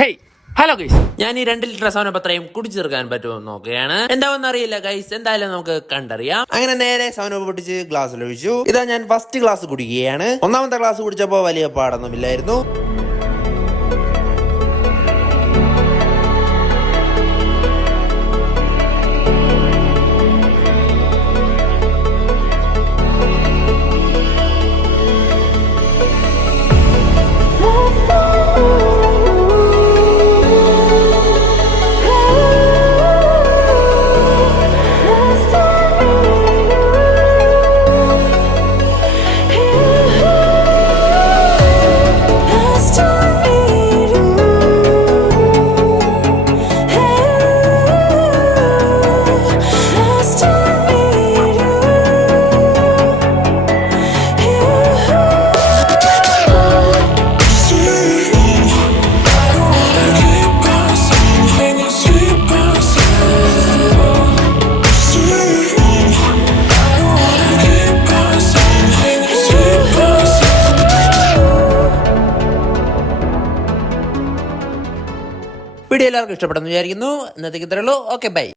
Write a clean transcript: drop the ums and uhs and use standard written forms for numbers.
Hey hello guys, ഞാൻ ഈ 2 litre സവനപ്പത്രയും കുടിച്ചു തീർക്കാൻ പറ്റുമെന്ന് നോക്കുകയാണ്. എന്താവെന്ന് അറിയില്ല ഗൈസ്, എന്തായാലും നമുക്ക് കണ്ടറിയാം. അങ്ങനെ നേരെ സവനപ്പ് പൊട്ടിച്ച് ഗ്ലാസ്സിൽ ഒഴിച്ചു. ഇതാ ഞാൻ ഫസ്റ്റ് ഗ്ലാസ് കുടിക്കുകയാണ്. ഒന്നാമത്തെ ഗ്ലാസ് കുടിച്ചപ്പോൾ വലിയ പാടൊന്നുമില്ലായിരുന്നു. വീഡിയോ എല്ലാവർക്കും ഇഷ്ടപ്പെടുന്നു വിചാരിക്കുന്നു. ഇന്നത്തേക്ക് ഇത്രയുള്ളൂ. Okay, by.